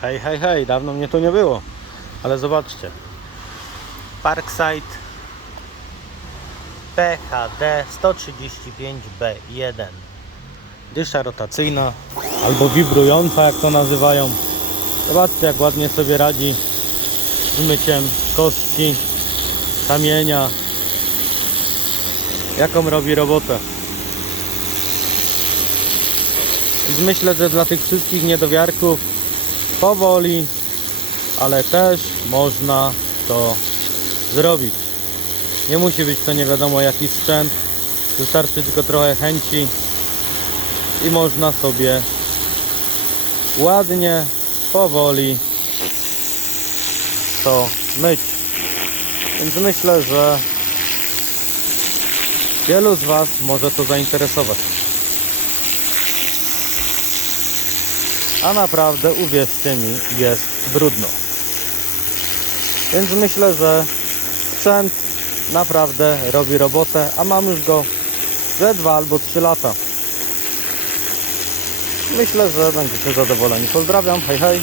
Hej, hej, hej, dawno mnie tu nie było. Ale zobaczcie. Parkside PHD 135B1. Dysza rotacyjna albo wibrująca, jak to nazywają. Zobaczcie, jak ładnie sobie radzi z myciem kostki, kamienia. Jaką robi robotę. Myślę, że dla tych wszystkich niedowiarków powoli, ale też można to zrobić. Nie musi być to nie wiadomo jaki sprzęt, wystarczy tylko trochę chęci i można sobie ładnie, powoli to myć. Więc myślę, że wielu z Was może to zainteresować. A naprawdę, uwierzcie mi, jest brudno. Więc myślę, że sprzęt naprawdę robi robotę, a mam już go ze 2 albo 3 lata. Myślę, że będziecie zadowoleni. Pozdrawiam, hej hej.